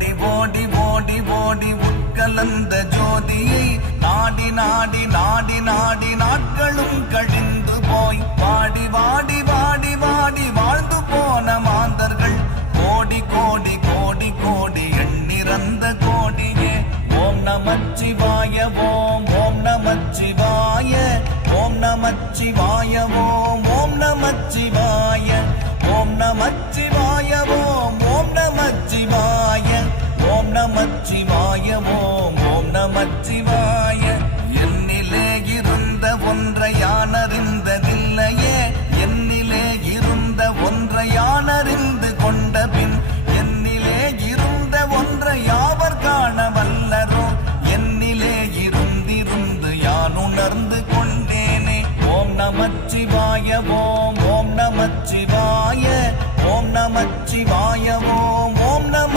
ஓடி ஓடி ஓடி ஓடி உட்கலந்த ஜோதியை நாடி நாடி நாடி நாடி நாட்களும் கழிந்து போய் வாடி வாடி வாடி வாடி வாழ்ந்து போன மாந்தர்கள் கோடி கோடி கோடி கோடி எண்ணிறந்த கோடியே. ஓம் நமச்சிவாய ஓம் ஓம் நமச்சிவாய ஓம் நமச்சிவாய ஓம் ஓம் நமச்சிவாய ஓம் நமச்சிவாய ஓம் ஓம் நமச்சிவாய ஓம் நமச்சிவாய ஓம் ஓம் நமச்சிவாய